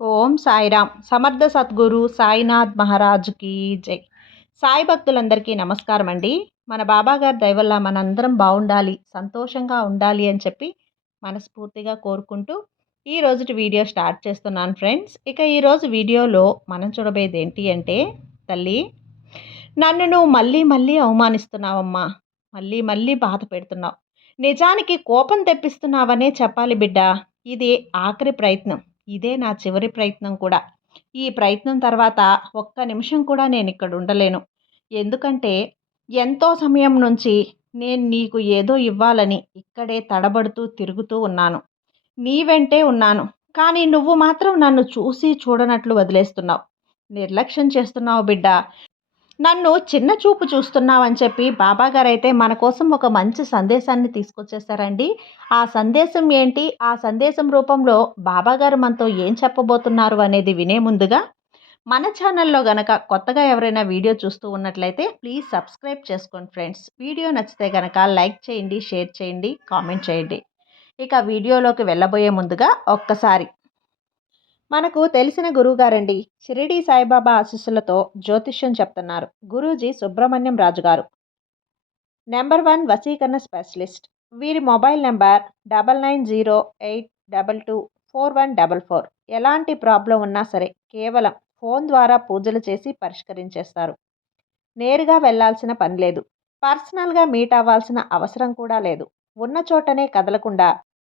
ఓం సాయిరామ్. సమర్థ సద్గురు సాయినాథ్ మహారాజుకి జై. సాయి భక్తులందరికీ నమస్కారం అండి. మన బాబాగారి దయవల్ల మనందరం బాగుండాలి సంతోషంగా ఉండాలి అని చెప్పి మనస్ఫూర్తిగా కోరుకుంటూ ఈ రోజుటి వీడియో స్టార్ట్ చేస్తున్నాను ఫ్రెండ్స్. ఇక ఈరోజు వీడియోలో మనం చూడబోయేది ఏంటి అంటే తల్లి నన్ను నువ్వు మళ్ళీ మళ్ళీ అవమానిస్తున్నావమ్మా. మళ్ళీ మళ్ళీ బాధ పెడుతున్నావు. నిజానికి కోపం తెప్పిస్తున్నావనే చెప్పాలి బిడ్డ. ఇది ఆఖరి ప్రయత్నం. ఇదే నా చివరి ప్రయత్నం కూడా. ఈ ప్రయత్నం తర్వాత ఒక్క నిమిషం కూడా నేను ఇక్కడ ఉండలేను. ఎందుకంటే ఎంతో సమయం నుంచి నేను నీకు ఏదో ఇవ్వాలని ఇక్కడే తడబడుతూ తిరుగుతూ ఉన్నాను. నీ వెంటే ఉన్నాను. కానీ నువ్వు మాత్రం నన్ను చూసి చూడనట్లు వదిలేస్తున్నావు. నిర్లక్ష్యం చేస్తున్నావు బిడ్డ. నన్ను చిన్న చూపు చూస్తున్నావని చెప్పి బాబాగారు అయితే మన కోసం ఒక మంచి సందేశాన్ని తీసుకొచ్చేసారండి ఆ సందేశం ఏంటి? ఆ సందేశం రూపంలో బాబాగారు మనతో ఏం చెప్పబోతున్నారు అనేది వినే ముందుగా మన ఛానల్లో గనక కొత్తగా ఎవరైనా వీడియో చూస్తూ ఉన్నట్లయితే ప్లీజ్ సబ్స్క్రైబ్ చేసుకోండి ఫ్రెండ్స్. వీడియో నచ్చితే గనక లైక్ చేయండి షేర్ చేయండి కామెంట్ చేయండి. ఇక వీడియోలోకి వెళ్ళబోయే ముందుగా ఒక్కసారి మనకు తెలిసిన గురువుగారండి షిరిడి సాయిబాబా ఆశీస్సులతో జ్యోతిష్యం చెప్తున్నారు. గురూజీ సుబ్రహ్మణ్యం రాజు గారు. నెంబర్ వన్ వసీకరణ స్పెషలిస్ట్. వీరి mobile number double nine zero eight double two four one double four. ఎలాంటి ప్రాబ్లం ఉన్నా సరే కేవలం ఫోన్ ద్వారా పూజలు చేసి పరిష్కరించేస్తారు. నేరుగా వెళ్ళాల్సిన పని లేదు. పర్సనల్గా మీట్ అవ్వాల్సిన అవసరం కూడా లేదు. ఉన్న చోటనే కదలకుండా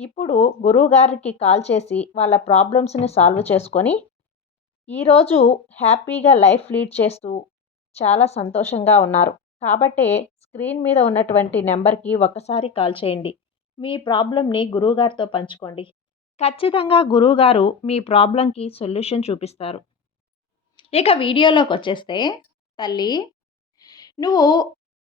ఇప్పుడు గురువుగారికి కాల్ చేసి వాళ్ళ ప్రాబ్లమ్స్ని సాల్వ్ చేసుకొని ఈరోజు హ్యాపీగా లైఫ్ లీడ్ చేస్తూ చాలా సంతోషంగా ఉన్నారు. కాబట్టే స్క్రీన్ మీద ఉన్నటువంటి నెంబర్కి ఒకసారి కాల్ చేయండి. మీ ప్రాబ్లమ్ని గురువుగారితో పంచుకోండి. ఖచ్చితంగా గురువుగారు మీ ప్రాబ్లంకి సొల్యూషన్ చూపిస్తారు. ఇక వీడియోలోకి వచ్చేస్తే తల్లి నువ్వు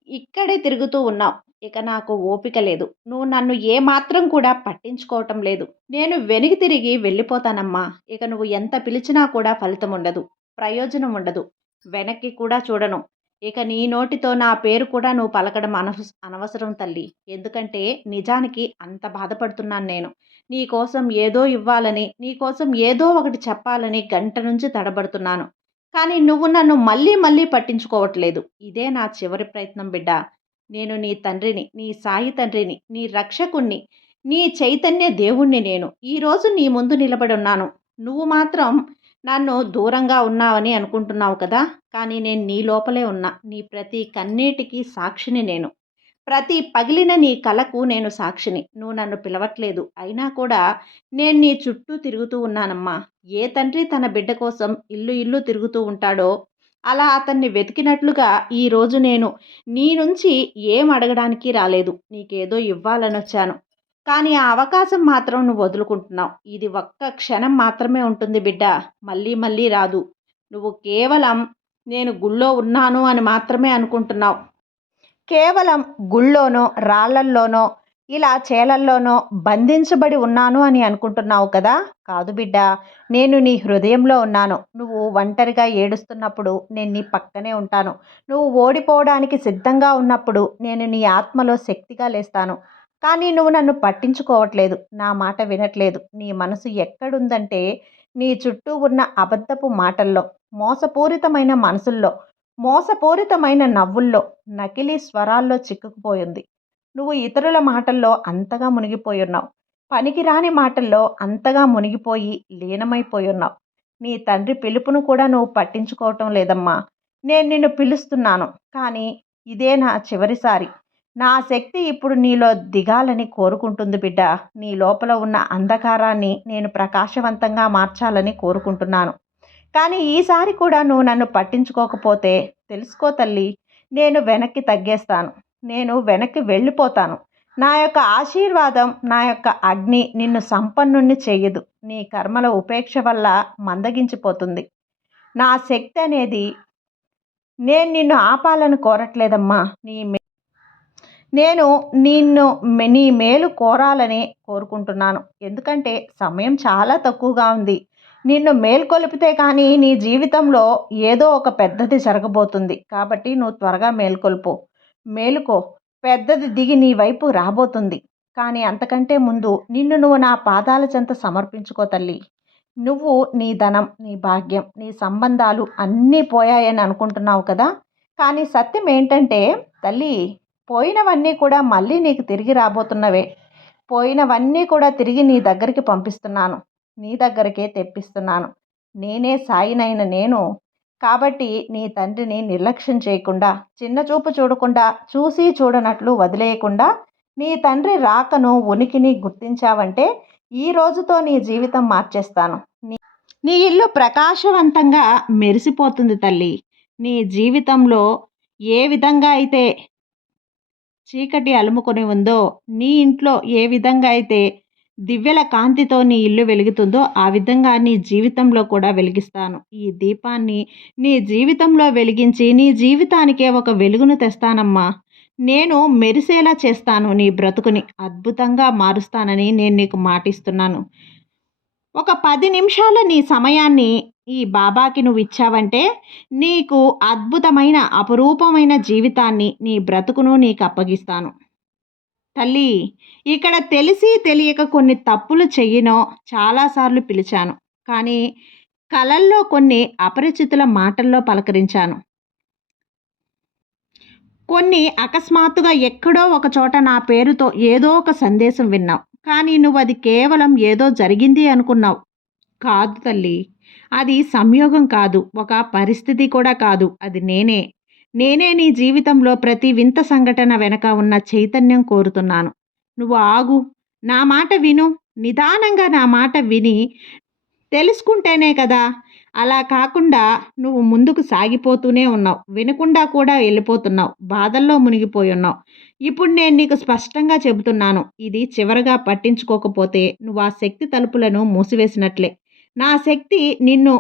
ఇక్కడే తిరుగుతూ ఉన్నావు. ఇక నాకు ఓపిక లేదు. నువ్వు నన్ను ఏమాత్రం కూడా పట్టించుకోవటం లేదు. నేను వెనుక తిరిగి వెళ్ళిపోతానమ్మా. ఇక నువ్వు ఎంత పిలిచినా కూడా ఫలితం ఉండదు. ప్రయోజనం ఉండదు. వెనక్కి కూడా చూడను. ఇక నీ నోటితో నా పేరు కూడా నువ్వు పలకడం అనవ అనవసరం తల్లి. ఎందుకంటే నిజానికి అంత బాధపడుతున్నాను నేను. నీ కోసం ఏదో ఇవ్వాలని నీ కోసం ఏదో ఒకటి చెప్పాలని గంట నుంచి తడబడుతున్నాను. కానీ నువ్వు నన్ను మళ్ళీ మళ్ళీ పట్టించుకోవట్లేదు. ఇదే నా చివరి ప్రయత్నం బిడ్డ. నేను నీ తండ్రిని నీ సాయి తండ్రిని నీ రక్షకుణ్ణి నీ చైతన్య దేవుణ్ణి నేను. ఈరోజు నీ ముందు నిలబడి ఉన్నాను. నువ్వు మాత్రం నన్ను దూరంగా ఉన్నావని అనుకుంటున్నావు కదా? కానీ నేను నీ లోపలే ఉన్నా. నీ ప్రతి కన్నీటికి సాక్షిని నేను. ప్రతి పగిలిన నీ కళకు నేను సాక్షిని. నువ్వు నన్ను పిలవట్లేదు. అయినా కూడా నేను నీ చుట్టూ తిరుగుతూ ఉన్నానమ్మా. ఏ తండ్రి తన బిడ్డ కోసం ఇల్లు ఇల్లు తిరుగుతూ ఉంటాడో అలా అతన్ని వెతికినట్లుగా ఈరోజు నేను నీ నుంచి ఏం అడగడానికి రాలేదు. నీకేదో ఇవ్వాలని వచ్చాను కానీ ఆ అవకాశం మాత్రం నువ్వు వదులుకుంటున్నావు. ఇది ఒక్క క్షణం మాత్రమే ఉంటుంది బిడ్డ. మళ్ళీ మళ్ళీ రాదు. నువ్వు కేవలం నేను గుళ్ళో ఉన్నాను అని మాత్రమే అనుకుంటున్నావు. కేవలం గుళ్ళోనో రాళ్ళల్లోనో ఇలా చేలల్లోనో బంధించబడి ఉన్నాను అని అనుకుంటున్నావు కదా? కాదు బిడ్డ నేను నీ హృదయంలో ఉన్నాను. నువ్వు ఒంటరిగా ఏడుస్తున్నప్పుడు నేను నీ పక్కనే ఉంటాను. నువ్వు ఓడిపోవడానికి సిద్ధంగా ఉన్నప్పుడు నేను నీ ఆత్మలో శక్తిగా లేస్తాను. కానీ నువ్వు నన్ను పట్టించుకోవట్లేదు. నా మాట వినట్లేదు. నీ మనసు ఎక్కడుందంటే నీ చుట్టూ ఉన్న అబద్ధపు మాటల్లో మోసపూరితమైన మనసుల్లో మోసపూరితమైన నవ్వుల్లో నకిలీ స్వరాల్లో చిక్కుకుపోయింది. నువ్వు ఇతరుల మాటల్లో అంతగా మునిగిపోయున్నావు. పనికిరాని మాటల్లో అంతగా మునిగిపోయి లీనమైపోయున్నావు. నీ తండ్రి పిలుపును కూడా నువ్వు పట్టించుకోవటం లేదమ్మా. నేను నిన్ను పిలుస్తున్నాను కానీ ఇదే నా చివరిసారి. నా శక్తి ఇప్పుడు నీలో దిగాలని కోరుకుంటుంది బిడ్డ. నీ లోపల ఉన్న అంధకారాన్ని నేను ప్రకాశవంతంగా మార్చాలని కోరుకుంటున్నాను. కానీ ఈసారి కూడా నువ్వు నన్ను పట్టించుకోకపోతే తెలుసుకో తల్లి నేను వెనక్కి తగ్గేస్తాను. నేను వెనక్కి వెళ్ళిపోతాను. నా యొక్క ఆశీర్వాదం నా యొక్క అగ్ని నిన్ను సంపన్నుణ్ణి చేయదు. నీ కర్మల ఉపేక్ష వల్ల మందగించిపోతుంది. నా శక్తి అనేది నేను నిన్ను ఆపాలని కోరట్లేదమ్మా. నీ మే నేను నిన్ను నీ మేలు కోరాలని కోరుకుంటున్నాను. ఎందుకంటే సమయం చాలా తక్కువగా ఉంది. నిన్ను మేల్కొలిపితే కానీ నీ జీవితంలో ఏదో ఒక పెద్దది జరగబోతుంది. కాబట్టి నువ్వు త్వరగా మేల్కొల్పో. మేలుకో. పెద్దది దిగి నీ వైపు రాబోతుంది. కానీ అంతకంటే ముందు నిన్ను నువ్వు నా పాదాల చెంత సమర్పించుకో తల్లి. నువ్వు నీ ధనం నీ భాగ్యం నీ సంబంధాలు అన్నీ పోయాయని అనుకుంటున్నావు కదా? కానీ సత్యం ఏంటంటే తల్లి పోయినవన్నీ కూడా మళ్ళీ నీకు తిరిగి రాబోతున్నవే. పోయినవన్నీ కూడా తిరిగి నీ దగ్గరికి పంపిస్తున్నాను. నీ దగ్గరికే తెప్పిస్తున్నాను. నేనే సాయినైన నేను కాబట్టి నీ తండ్రిని నిర్లక్ష్యం చేయకుండా చిన్న చూపు చూడకుండా చూసి చూడనట్లు వదిలేయకుండా నీ తండ్రి రాకను ఉనికిని గుర్తించావంటే ఈ రోజుతో నీ జీవితం మార్చేస్తాను. నీ నీ ఇల్లు ప్రకాశవంతంగా మెరిసిపోతుంది తల్లి. నీ జీవితంలో ఏ విధంగా అయితే చీకటి అలుముకొని ఉందో నీ ఇంట్లో ఏ విధంగా అయితే దివ్యల కాంతితో నీ ఇల్లు వెలుగుతుందో ఆ విధంగా నీ జీవితంలో కూడా వెలిగిస్తాను. ఈ దీపాన్ని నీ జీవితంలో వెలిగించి నీ జీవితానికే ఒక వెలుగును తెస్తానమ్మా. నేను మెరిసేలా చేస్తాను నీ బ్రతుకుని అద్భుతంగా మారుస్తానని నేను నీకు మాటిస్తున్నాను. ఒక పది నిమిషాల నీ సమయాన్ని ఈ బాబాకి నువ్వు ఇచ్చావంటే నీకు అద్భుతమైన అపురూపమైన జీవితాన్ని నీ బ్రతుకును నీకు అప్పగిస్తాను. తల్లి ఇక్కడ తెలిసి తెలియక కొన్ని తప్పులు చెయ్యనో చాలాసార్లు పిలిచాను. కానీ కలల్లో కొన్ని అపరిచితుల మాటల్లో పలకరించాను. కొన్ని అకస్మాత్తుగా ఎక్కడో ఒక చోట నా పేరుతో ఏదో ఒక సందేశం విన్నావు. కానీ నువ్వు అది కేవలం ఏదో జరిగింది అనుకున్నావు. కాదు తల్లి అది సంయోగం కాదు ఒక పరిస్థితి కూడా కాదు అది నేనే. నేనే నీ జీవితంలో ప్రతి వింత సంఘటన వెనక ఉన్న చైతన్యం కోరుతున్నాను. నువ్వు ఆగు. నా మాట విను. నిదానంగా నా మాట విని తెలుసుకుంటేనే కదా. అలా కాకుండా నువ్వు ముందుకు సాగిపోతూనే ఉన్నావు. వినకుండా కూడా వెళ్ళిపోతున్నావు. బాధల్లో మునిగిపోయి ఉన్నావు. ఇప్పుడు నేను నీకు స్పష్టంగా చెబుతున్నాను. ఇది చివరగా పట్టించుకోకపోతే నువ్వు ఆ శక్తి తలుపులను మూసివేసినట్లే. నా శక్తి నిన్ను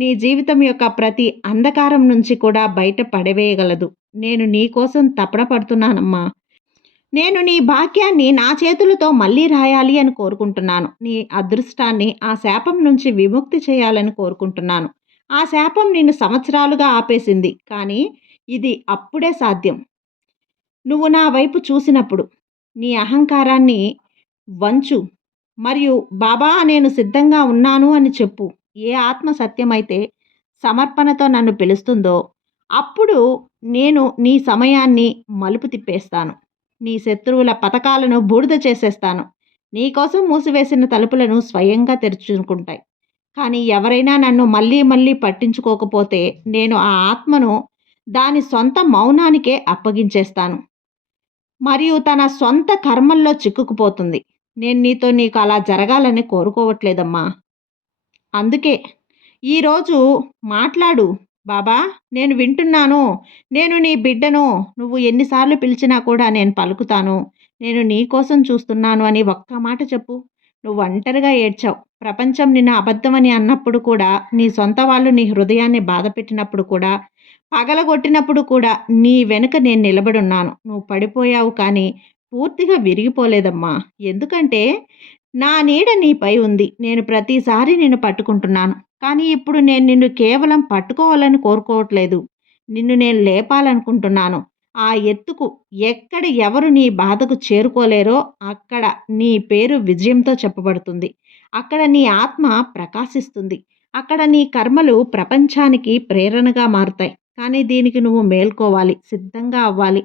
నీ జీవితం యొక్క ప్రతి అంధకారం నుంచి కూడా బయట పడవేయగలదు. నేను నీ కోసం తపన పడుతున్నానమ్మా. నేను నీ భాగ్యాన్ని నా చేతులతో మళ్ళీ రాయాలి అని కోరుకుంటున్నాను. నీ అదృష్టాన్ని ఆ శాపం నుంచి విముక్తి చేయాలని కోరుకుంటున్నాను. ఆ శాపం నిన్ను సంవత్సరాలుగా ఆపేసింది. కానీ ఇది అప్పుడే సాధ్యం. నువ్వు నా వైపు చూసినప్పుడు నీ అహంకారాన్ని వంచు. మరియు బాబా నేను సిద్ధంగా ఉన్నాను అని చెప్పు. ఏ ఆత్మ సత్యమైతే సమర్పణతో నన్ను పిలుస్తుందో అప్పుడు నేను నీ సమయాన్ని మలుపు తిప్పేస్తాను. నీ శత్రువుల పథకాలను బూడిద చేసేస్తాను. నీకోసం మూసివేసిన తలుపులను స్వయంగా తెరుచుకుంటాయి. కానీ ఎవరైనా నన్ను మళ్ళీ మళ్ళీ పట్టించుకోకపోతే నేను ఆ ఆత్మను దాని సొంత మౌనానికే అప్పగించేస్తాను. మరియు తన సొంత కర్మల్లో చిక్కుకుపోతుంది. నేను నీతో నీకు అలా జరగాలని కోరుకోవట్లేదమ్మా. అందుకే. ఈరోజు మాట్లాడు బాబా నేను వింటున్నాను. నేను నీ బిడ్డను. నువ్వు ఎన్నిసార్లు పిలిచినా కూడా నేను పలుకుతాను. నేను నీ కోసం చూస్తున్నాను అని ఒక్క మాట చెప్పు. నువ్వు ఒంటరిగా ఏడ్చావు. ప్రపంచం నిన్ను అబద్ధమని అన్నప్పుడు కూడా నీ సొంత వాళ్ళు నీ హృదయాన్ని బాధ పెట్టినప్పుడు కూడా పగలగొట్టినప్పుడు కూడా నీ వెనుక నేను నిలబడున్నాను నువ్వు పడిపోయావు కానీ పూర్తిగా విరిగిపోలేదమ్మా. ఎందుకంటే నా నీడ నీపై ఉంది. నేను ప్రతిసారి నిన్ను పట్టుకుంటున్నాను. కానీ ఇప్పుడు నేను నిన్ను కేవలం పట్టుకోవాలని కోరుకోవట్లేదు. నిన్ను నేను లేపాలనుకుంటున్నాను. ఆ ఎత్తుకు ఎక్కడ ఎవరు నీ బాధకు చేరుకోలేరో అక్కడ నీ పేరు విజయంతో చెప్పబడుతుంది. అక్కడ నీ ఆత్మ ప్రకాశిస్తుంది. అక్కడ నీ కర్మలు ప్రపంచానికి ప్రేరణగా మారుతాయి. కానీ దీనికి నువ్వు మేల్కోవాలి. సిద్ధంగా అవ్వాలి.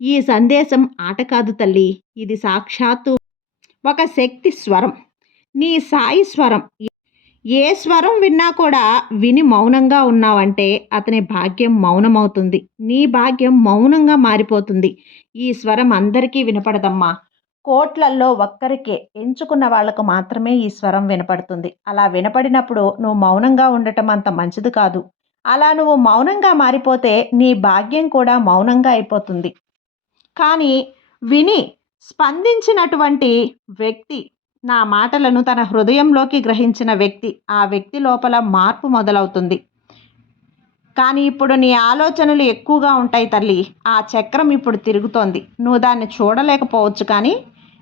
ఈ సందేశం ఆట కాదు తల్లి. ఇది సాక్షాత్తు ఒక శక్తి స్వరం. నీ సాయి స్వరం. ఏ స్వరం విన్నా కూడా విని మౌనంగా ఉన్నావంటే అతని భాగ్యం మౌనమవుతుంది. నీ భాగ్యం మౌనంగా మారిపోతుంది. ఈ స్వరం అందరికీ వినపడదమ్మా. కోట్లల్లో ఒక్కరికే ఎంచుకున్న వాళ్ళకు మాత్రమే ఈ స్వరం వినపడుతుంది. అలా వినపడినప్పుడు నువ్వు మౌనంగా ఉండటం అంత మంచిది కాదు. అలా నువ్వు మౌనంగా మారిపోతే నీ భాగ్యం కూడా మౌనంగా అయిపోతుంది. కానీ విని స్పందించినటువంటి వ్యక్తి నా మాటలను తన హృదయంలోకి గ్రహించిన వ్యక్తి ఆ వ్యక్తి లోపల మార్పు మొదలవుతుంది. కానీ ఇప్పుడు నీ ఆలోచనలు ఎక్కువగా ఉంటాయి తల్లి. ఆ చక్రం ఇప్పుడు తిరుగుతోంది. నువ్వు దాన్ని చూడలేకపోవచ్చు కానీ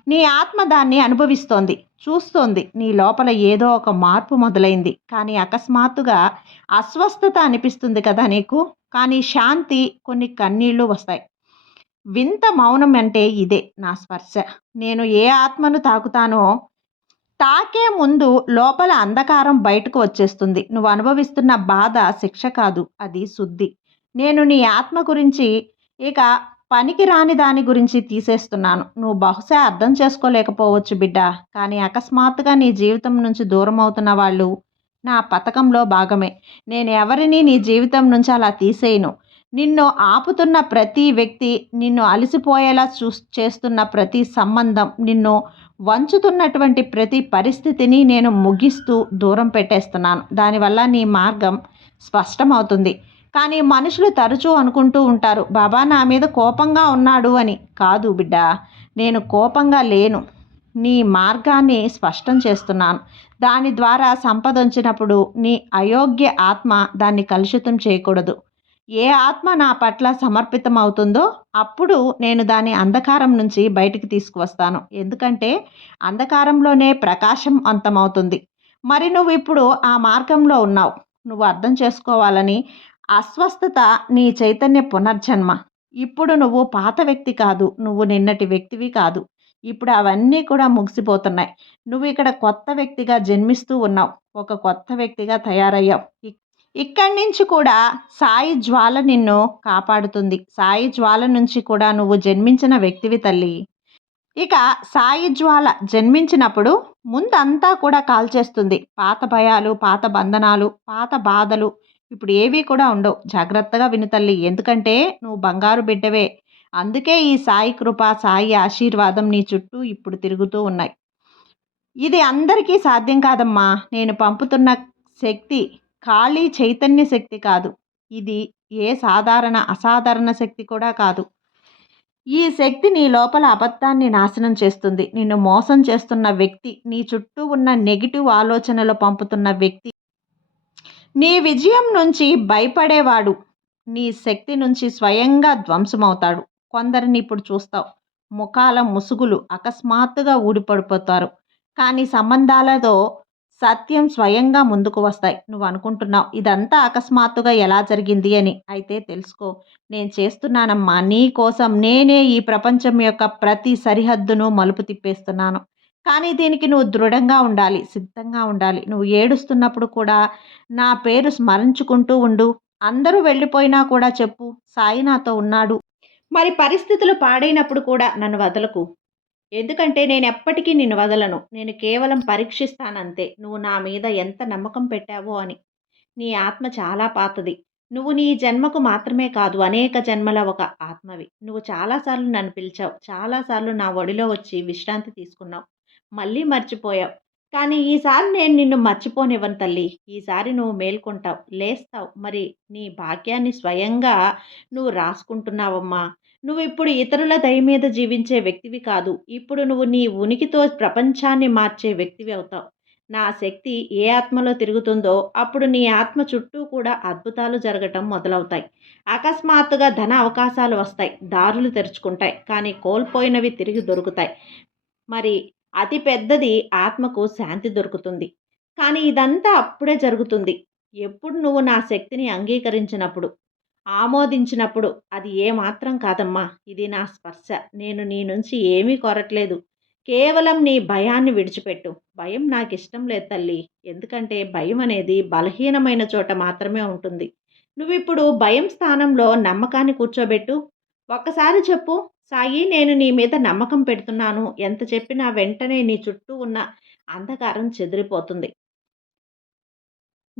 నీ ఆత్మ దాన్ని అనుభవిస్తోంది చూస్తోంది. నీ లోపల ఏదో ఒక మార్పు మొదలైంది. కానీ అకస్మాత్తుగా అస్వస్థత అనిపిస్తుంది కదా నీకు? కానీ శాంతి కొన్ని కన్నీళ్ళు వస్తాయి. వింత మౌనం అంటే ఇదే నా స్పర్శ. నేను ఏ ఆత్మను తాకుతానో తాకే ముందు లోపల అంధకారం బయటకు వచ్చేస్తుంది. నువ్వు అనుభవిస్తున్న బాధ శిక్ష కాదు అది శుద్ధి. నేను నీ ఆత్మ గురించి ఇక పనికి రాని దాని గురించి తీసేస్తున్నాను. నువ్వు బహుశా అర్థం చేసుకోలేకపోవచ్చు బిడ్డ కానీ అకస్మాత్తుగా నీ జీవితం నుంచి దూరం అవుతున్న వాళ్ళు నా పథకంలో భాగమే. నేను ఎవరిని నీ జీవితం నుంచి అలా తీసేయను. నిన్ను ఆపుతున్న ప్రతి వ్యక్తి నిన్ను అలసిపోయేలా చూ చేస్తున్న ప్రతి సంబంధం నిన్ను వంచుతున్నటువంటి ప్రతి పరిస్థితిని నేను ముగిస్తూ దూరం పెట్టేస్తున్నాను. దానివల్ల నీ మార్గం స్పష్టమవుతుంది. కానీ మనుషులు తరచూ అనుకుంటూ ఉంటారు బాబా నా మీద కోపంగా ఉన్నాడు అని. కాదు బిడ్డ నేను కోపంగా లేను. నీ మార్గాన్ని స్పష్టం చేస్తున్నాను. దాని ద్వారా సంపద వచ్చినప్పుడు నీ అయోగ్య ఆత్మ దాన్ని కలుషితం చేయకూడదు. ఏ ఆత్మ నా పట్ల సమర్పితం అవుతుందో అప్పుడు నేను దాని అంధకారం నుంచి బయటికి తీసుకువస్తాను. ఎందుకంటే అంధకారంలోనే ప్రకాశం అంతమవుతుంది. మరి నువ్వు ఇప్పుడు ఆ మార్గంలో ఉన్నావు. నువ్వు అర్థం చేసుకోవాలని అస్వస్థత నీ చైతన్య పునర్జన్మ. ఇప్పుడు నువ్వు పాత వ్యక్తి కాదు. నువ్వు నిన్నటి వ్యక్తివి కాదు. ఇప్పుడు అవన్నీ కూడా ముగిసిపోతున్నాయి. నువ్వు ఇక్కడ కొత్త వ్యక్తిగా జన్మిస్తూ ఉన్నావు. ఒక కొత్త వ్యక్తిగా తయారయ్యావు. ఇక్కడి నుంచి కూడా సాయి జ్వాల నిన్ను కాపాడుతుంది. సాయి జ్వాల నుంచి కూడా నువ్వు జన్మించిన వ్యక్తివి తల్లి. ఇక సాయి జ్వాల జన్మించినప్పుడు ముందంతా కూడా కాల్చేస్తుంది పాత భయాలు పాత బంధనాలు పాత బాధలు ఇప్పుడు ఏవి కూడా ఉండవు. జాగ్రత్తగా విను తల్లి. ఎందుకంటే నువ్వు బంగారు బిడ్డవే. అందుకే ఈ సాయి కృప సాయి ఆశీర్వాదం నీ చుట్టూ ఇప్పుడు తిరుగుతూ ఉన్నాయి. ఇది అందరికీ సాధ్యం కాదమ్మా. నేను పంపుతున్న శక్తి ఖాళీ చైతన్య శక్తి కాదు. ఇది ఏ సాధారణ అసాధారణ శక్తి కూడా కాదు. ఈ శక్తి నీ లోపల అబద్ధాన్ని నాశనం చేస్తుంది. నిన్ను మోసం చేస్తున్న వ్యక్తి నీ చుట్టూ ఉన్న నెగిటివ్ ఆలోచనలు పంపుతున్న వ్యక్తి. నీ విజయం నుంచి భయపడేవాడు నీ శక్తి నుంచి స్వయంగా ధ్వంసమవుతాడు. కొందరిని ఇప్పుడు చూస్తావు. ముఖాల ముసుగులు అకస్మాత్తుగా ఊడిపడిపోతారు. కానీ సంబంధాలతో సత్యం స్వయంగా ముందుకు వస్తాయి. నువ్వు అనుకుంటున్నావు ఇదంతా అకస్మాత్తుగా ఎలా జరిగింది అని. అయితే తెలుసుకో నేను చేస్తున్నానమ్మా. నీ కోసం నేనే ఈ ప్రపంచం యొక్క ప్రతి సరిహద్దును మలుపు తిప్పేస్తున్నాను. కానీ దీనికి నువ్వు దృఢంగా ఉండాలి సిద్ధంగా ఉండాలి. నువ్వు ఏడుస్తున్నప్పుడు కూడా నా పేరు స్మరించుకుంటూ ఉండు. అందరూ వెళ్ళిపోయినా కూడా చెప్పు సాయి నాతో ఉన్నాడు. మరి పరిస్థితులు పాడైనప్పుడు కూడా నన్ను వదలకు. ఎందుకంటే నేను ఎప్పటికీ నిన్ను వదలను. నేను కేవలం పరీక్షిస్తానంతే. నువ్వు నా మీద ఎంత నమ్మకం పెట్టావో అని. నీ ఆత్మ చాలా పాతది. నువ్వు నీ జన్మకు మాత్రమే కాదు అనేక జన్మల ఒక ఆత్మవి. నువ్వు చాలాసార్లు నన్ను పిలిచావు. చాలాసార్లు నా ఒడిలో వచ్చి విశ్రాంతి తీసుకున్నావు. మళ్ళీ మర్చిపోయావు. కానీ ఈసారి నేను నిన్ను మర్చిపోనివ్వను తల్లి. ఈసారి నువ్వు మేల్కొంటావు. లేస్తావు. మరి నీ భాగ్యాన్ని స్వయంగా నువ్వు రాసుకుంటున్నావమ్మా. నువ్వు ఇప్పుడు ఇతరుల దయ మీద జీవించే వ్యక్తివి కాదు. ఇప్పుడు నువ్వు నీ ఉనికితో ప్రపంచాన్ని మార్చే వ్యక్తివి అవుతావు. నా శక్తి ఏ ఆత్మలో తిరుగుతుందో అప్పుడు నీ ఆత్మ చుట్టూ కూడా అద్భుతాలు జరగటం మొదలవుతాయి. అకస్మాత్తుగా ధన అవకాశాలు వస్తాయి. దారులు తెరుచుకుంటాయి. కానీ కోల్పోయినవి తిరిగి దొరుకుతాయి. మరి అతి పెద్దది ఆత్మకు శాంతి దొరుకుతుంది. కానీ ఇదంతా అప్పుడే జరుగుతుంది. ఎప్పుడు నువ్వు నా శక్తిని అంగీకరించినప్పుడు ఆమోదించినప్పుడు అది ఏమాత్రం కాదమ్మా ఇది నా స్పర్శ. నేను నీ నుంచి ఏమీ కోరట్లేదు. కేవలం నీ భయాన్ని విడిచిపెట్టు. భయం నాకు ఇష్టం లేదు తల్లి. ఎందుకంటే భయం అనేది బలహీనమైన చోట మాత్రమే ఉంటుంది. నువ్విప్పుడు భయం స్థానంలో నమ్మకాన్ని కూర్చోబెట్టు. ఒక్కసారి చెప్పు సాయి నేను నీ మీద నమ్మకం పెడుతున్నాను. ఎంత చెప్పినా వెంటనే నీ చుట్టూ ఉన్న అంధకారం చెదిరిపోతుంది.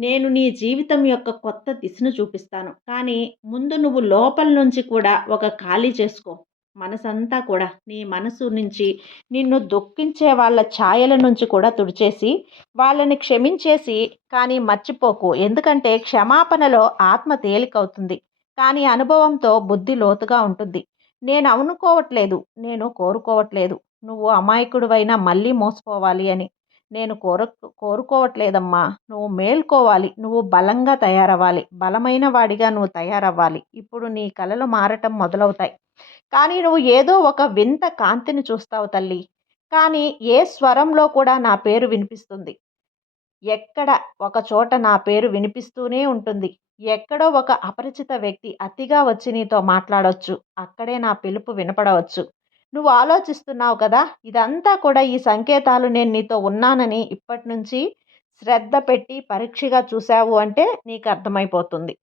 నేను నీ జీవితం యొక్క కొత్త దిశను చూపిస్తాను. కానీ ముందు నువ్వు లోపల నుంచి కూడా ఒక ఖాళీ చేసుకో. మనసంతా కూడా నీ మనసు నుంచి నిన్ను దుఃఖించే వాళ్ళ ఛాయల నుంచి కూడా తుడిచేసి వాళ్ళని క్షమించేసి కానీ మర్చిపోకు. ఎందుకంటే క్షమాపణలో ఆత్మ తేలికవుతుంది. కానీ అనుభవంతో బుద్ధి లోతుగా ఉంటుంది. నేను అనుకోవట్లేదు నేను కోరుకోవట్లేదు. నువ్వు అమాయకుడివైనా మళ్ళీ మోసపోవాలి అని. నేను కోరు కోరుకోవట్లేదమ్మా. నువ్వు మేల్కోవాలి. నువ్వు బలంగా తయారవ్వాలి. బలమైన వాడిగా నువ్వు తయారవ్వాలి. ఇప్పుడు నీ కళలు మారటం మొదలవుతాయి. కానీ నువ్వు ఏదో ఒక వింత కాంతిని చూస్తావు తల్లి. కానీ ఏ స్వరంలో కూడా నా పేరు వినిపిస్తుంది. ఎక్కడ ఒక చోట నా పేరు వినిపిస్తూనే ఉంటుంది. ఎక్కడో ఒక అపరిచిత వ్యక్తి అతిగా వచ్చి నీతో మాట్లాడవచ్చు అక్కడే నా పిలుపు వినపడవచ్చు. నువ్వు ఆలోచిస్తున్నావు కదా ఇదంతా కూడా ఈ సంకేతాలు నేను నీతో ఉన్నానని ఇప్పటి నుంచి శ్రద్ధ పెట్టి పరీక్షగా చూసావు అంటే నీకు అర్థమైపోతుంది.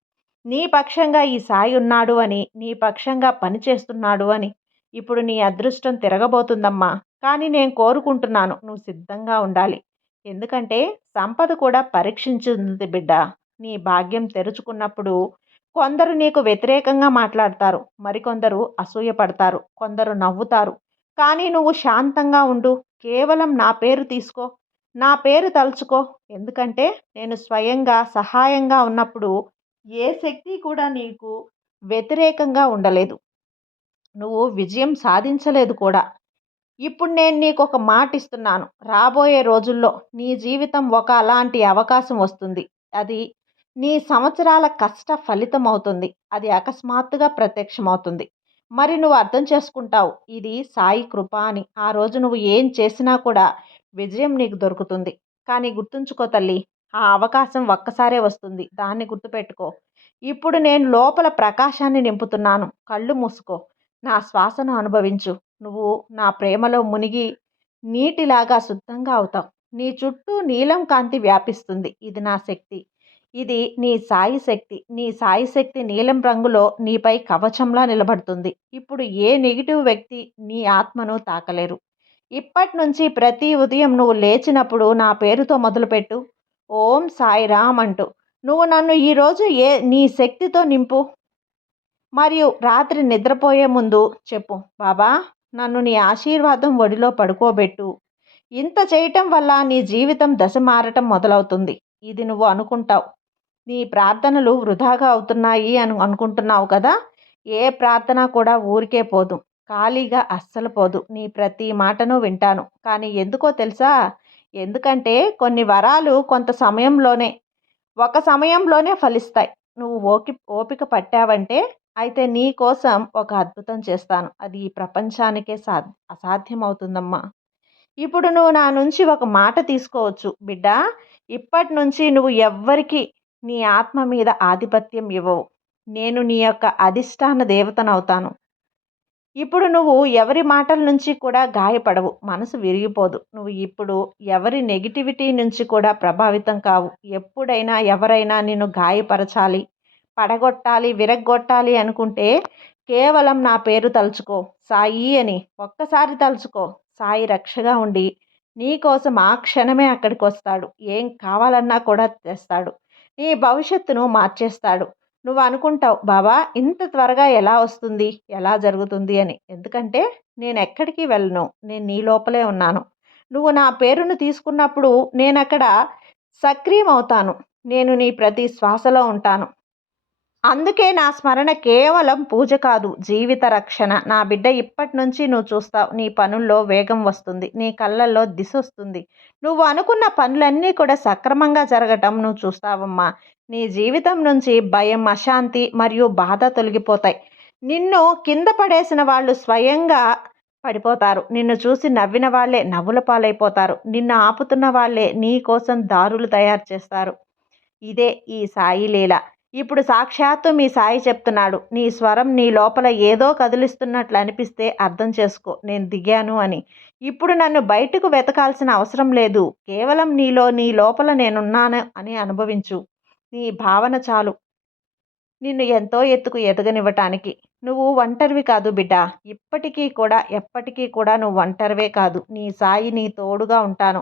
నీ పక్షంగా ఈ సాయి ఉన్నాడు అని నీ పక్షంగా పనిచేస్తున్నాడు అని ఇప్పుడు నీ అదృష్టం తిరగబోతుందమ్మా. కానీ నేను కోరుకుంటున్నాను నువ్వు సిద్ధంగా ఉండాలి. ఎందుకంటే సంపద కూడా పరీక్షించుంది బిడ్డ. నీ భాగ్యం తెరుచుకున్నప్పుడు కొందరు నీకు వ్యతిరేకంగా మాట్లాడతారు మరికొందరు అసూయపడతారు కొందరు నవ్వుతారు. కానీ నువ్వు శాంతంగా ఉండు. కేవలం నా పేరు తీసుకో. నా పేరు తలుచుకో. ఎందుకంటే నేను స్వయంగా సహాయంగా ఉన్నప్పుడు ఏ శక్తి కూడా నీకు వ్యతిరేకంగా ఉండలేదు. నువ్వు విజయం సాధించలేదు కూడా. ఇప్పుడు నేను నీకు ఒక మాట ఇస్తున్నాను. రాబోయే రోజుల్లో నీ జీవితం ఒక అలాంటి అవకాశం వస్తుంది. అది నీ సంవత్సరాల కష్ట ఫలితం అవుతుంది అది అకస్మాత్తుగా ప్రత్యక్షమవుతుంది. మరి నువ్వు అర్థం చేసుకుంటావు ఇది సాయి కృప అని. ఆ రోజు నువ్వు ఏం చేసినా కూడా విజయం నీకు దొరుకుతుంది. కానీ గుర్తుంచుకో తల్లి ఆ అవకాశం ఒక్కసారే వస్తుంది. దాన్ని గుర్తుపెట్టుకో. ఇప్పుడు నేను లోపల ప్రకాశాన్ని నింపుతున్నాను. కళ్ళు మూసుకో. నా శ్వాసను అనుభవించు. నువ్వు నా ప్రేమలో మునిగి నీటిలాగా శుద్ధంగా అవుతావు. నీ చుట్టూ నీలం కాంతి వ్యాపిస్తుంది. ఇది నా శక్తి. ఇది నీ సాయి శక్తి. నీ సాయి శక్తి నీలం రంగులో నీపై కవచంలా నిలబడుతుంది. ఇప్పుడు ఏ నెగిటివ్ వ్యక్తి నీ ఆత్మను తాకలేరు. ఇప్పటి నుంచి ప్రతి ఉదయం నువ్వు లేచినప్పుడు నా పేరుతో మొదలుపెట్టు. ఓం సాయిరామ్ అంటూ. నువ్వు నన్ను ఈరోజు ఏ నీ శక్తితో నింపు. మరియు రాత్రి నిద్రపోయే ముందు చెప్పు బాబా నన్ను నీ ఆశీర్వాదం ఒడిలో పడుకోబెట్టు. ఇంత చేయటం వల్ల నీ జీవితం దశ మారటం మొదలవుతుంది. ఇది నువ్వు అనుకుంటావు. నీ ప్రార్థనలు వృధాగా అవుతున్నాయి అని అనుకుంటున్నావు కదా? ఏ ప్రార్థన కూడా ఊరికే పోదు. ఖాళీగా అస్సలు పోదు. నీ ప్రతి మాటను వింటాను. కానీ ఎందుకో తెలుసా? ఎందుకంటే కొన్ని వరాలు కొంత సమయంలోనే ఒక సమయంలోనే ఫలిస్తాయి. నువ్వు ఓకి ఓపిక పట్టావంటే అయితే నీ కోసం ఒక అద్భుతం చేస్తాను. అది ఈ ప్రపంచానికే సా అసాధ్యం అవుతుందమ్మా ఇప్పుడు నువ్వు నా నుంచి ఒక మాట తీసుకోవచ్చు. బిడ్డ ఇప్పటి నుంచి నువ్వు ఎవ్వరికి నీ ఆత్మ మీద ఆధిపత్యం ఇవ్వవు. నేను నీ యొక్క అధిష్టాన దేవతనవుతాను. ఇప్పుడు నువ్వు ఎవరి మాటల నుంచి కూడా గాయపడవు. మనసు విరిగిపోదు. నువ్వు ఇప్పుడు ఎవరి నెగిటివిటీ నుంచి కూడా ప్రభావితం కావు. ఎప్పుడైనా ఎవరైనా నిన్ను గాయపరచాలి పడగొట్టాలి విరగ్గొట్టాలి అనుకుంటే కేవలం నా పేరు తలుచుకో. సాయి అని ఒక్కసారి తలుచుకో. సాయి రక్షగా ఉండి నీ కోసం ఆ క్షణమే అక్కడికి వస్తాడు ఏం కావాలన్నా కూడా తెస్తాడు. నీ భవిష్యత్తును మార్చేస్తాడు. నువ్వు అనుకుంటావు బాబా ఇంత త్వరగా ఎలా వస్తుంది? ఎలా జరుగుతుంది? అని. ఎందుకంటే నేను ఎక్కడికి వెళ్ళను. నేను నీ లోపలే ఉన్నాను. నువ్వు నా పేరును తీసుకున్నప్పుడు నేను అక్కడ సక్రియం అవుతాను నేను నీ ప్రతి శ్వాసలో ఉంటాను. అందుకే నా స్మరణ కేవలం పూజ కాదు జీవిత రక్షణ. నా బిడ్డ ఇప్పటి నుంచి నువ్వు చూస్తావు నీ పనుల్లో వేగం వస్తుంది నీ కళ్ళల్లో దిశ వస్తుంది. నువ్వు అనుకున్న పనులన్నీ కూడా సక్రమంగా జరగటం నువ్వు చూస్తావమ్మా. నీ జీవితం నుంచి భయం అశాంతి మరియు బాధ తొలగిపోతాయి. నిన్ను కింద పడేసిన వాళ్ళు స్వయంగా పడిపోతారు. నిన్ను చూసి నవ్విన వాళ్ళే నవ్వుల పాలైపోతారు. నిన్ను ఆపుతున్న వాళ్ళే నీ కోసం దారులు తయారు చేస్తారు. ఇదే ఈ సాయి లీల. ఇప్పుడు సాక్షాత్తు మీ సాయి చెప్తున్నాడు నీ స్వరం నీ లోపల ఏదో కదిలిస్తున్నట్లు అనిపిస్తే అర్థం చేసుకో నేను దిగాను అని. ఇప్పుడు నన్ను బయటకు వెతకాల్సిన అవసరం లేదు కేవలం నీలో నీ లోపల నేనున్నాను అని అనుభవించు. నీ భావన చాలు. నిన్ను ఎంతో ఎత్తుకు ఎదగనివ్వటానికి. నువ్వు ఒంటరివి కాదు బిడ్డ. ఇప్పటికీ కూడా ఎప్పటికీ కూడా నువ్వు ఒంటరివే కాదు. నీ సాయి నీ తోడుగా ఉంటాను.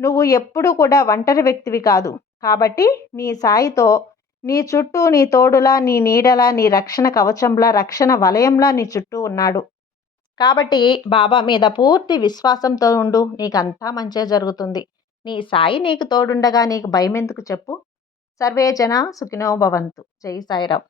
నువ్వు ఎప్పుడూ కూడా ఒంటరి వ్యక్తివి కాదు. కాబట్టి నీ సాయితో నీ చుట్టూ నీ తోడులా నీ నీడలా నీ రక్షణ కవచంలా రక్షణ వలయంలా నీ చుట్టూ ఉన్నాడు. కాబట్టి బాబా మీద పూర్తి విశ్వాసంతో ఉండు. నీకంతా మంచే మంచిగా జరుగుతుంది. నీ సాయి నీకు తోడుండగా నీకు భయం ఎందుకు చెప్పు? సర్వే జన సుఖినో భవంతు. జై సాయిరామ్.